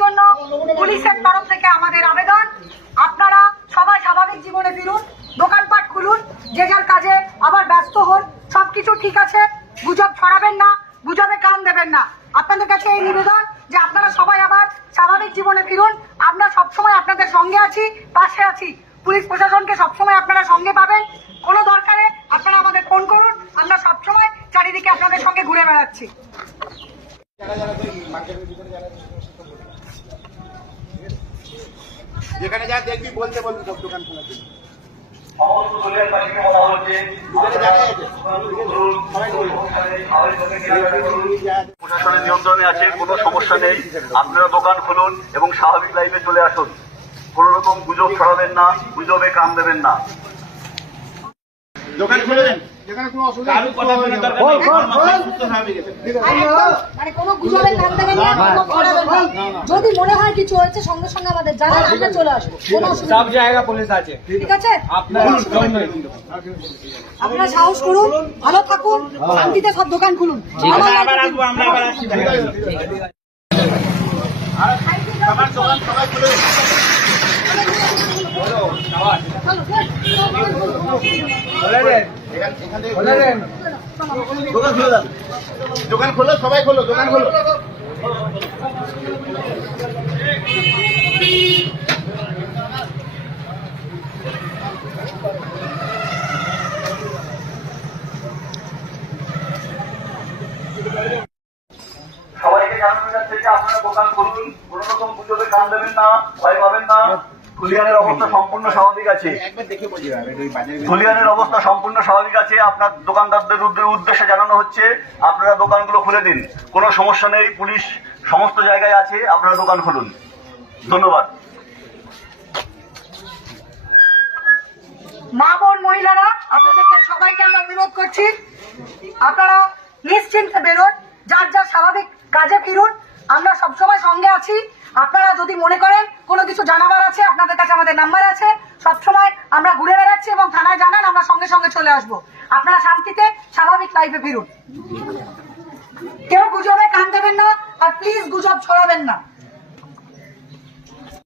জন্য পুলিশের তরফ থেকে আমাদের আবেদন, আপনারা সবাই স্বাভাবিক জীবনে ফিরুন, দোকানপাট খুলুন, যে যার কাজে আবার ব্যস্ত হন। সবকিছু ঠিক আছে, গুজব ছড়াবেন না, গুজবে কান দেবেন না। আপনাদের কাছে এই নিবেদন যে আপনারা সবাই আবার স্বাভাবিক জীবনে ফিরুন। আমরা সবসময় আপনাদের সঙ্গে আছি, পাশে আছি। পুলিশ প্রশাসনকে সবসময় আপনারা সঙ্গে পাবেন। কোনো দরকারে আপনারা আমাদের ফোন করুন, আমরা সবসময় চারিদিকে আপনাদের সঙ্গে ঘুরে বেড়াচ্ছি। যেখানে যা দেখবি বলতে বলবি সব দোকান খোলার জন্য। প্রশাসনের নিয়ন্ত্রণে আছে, কোনো সমস্যা নেই। আপনারা দোকান খুলুন এবং স্বাভাবিক লাইফে চলে আসুন। কোন রকম গুজব ছড়াবেন না, গুজবে কান দেবেন না। দোকান খুলে দেন, যেখানে কোনো অসুবিধা কারো কথা বলার দরকার নেই। সুস্থ স্বাভাবিক আছে। মানে কোনো গুজবে কান দেবেন না, গুজব ছড়াবেন না। যদি মনে হয় কিছু হয়েছে সঙ্গে সঙ্গে আমাদের জানান, আমরা চলে আসবো। কোনো অসুবিধা সব জায়গা পুলিশ আছে, ঠিক আছে? আপনারা সাহস করুন, ভালো থাকুন, শান্তিতে সব দোকান খুলুন। আবার আসবো, আমরা আবার আসছি। আমার দোকান সবাই খুলে দেন। দোকান খুলে দেন, দোকান খোলো, সবাই খোলো, দোকান খোলো। সবাইকে জানানো যাচ্ছে যে আপনারা দোকান খুলুন, কোন রকম গুজবে কান দেবেন না, ভয় পাবেন না। ধুলিয়ানের অবস্থা সম্পূর্ণ স্বাভাবিক আছে, একবার দেখে বলছি ধুলিয়ানের অবস্থা সম্পূর্ণ স্বাভাবিক আছে। আপনার দোকানদারদের উদ্দেশ্যে জানানো হচ্ছে আপনারা দোকানগুলো খুলে দিন, কোনো সমস্যা নেই। পুলিশ সমস্ত জায়গায় আছে, আপনারা দোকান খুলুন। ধন্যবাদ। মা বোন মহিলারা, আপনাদেরকে সবাইকে আমরা অনুরোধ করছি, আপনারা নিশ্চিন্তে বেরোন, যার যার স্বাভাবিক কাজে ফিরুন। আমরা সবসময় সঙ্গে আছি। আপনারা যদি মনে করেন কোনো কিছু জানাবার আছে, আপনাদের কাছে আমাদের নাম্বার আছে। সবসময় আমরা ঘুরে বেড়াচ্ছি এবং থানায় জানান, আমরা সঙ্গে সঙ্গে চলে আসবো। আপনারা শান্তিতে স্বাভাবিক লাইফে ফিরুন। কেউ গুজবে কান দেবেন না, আর প্লিজ গুজব ছড়াবেন না।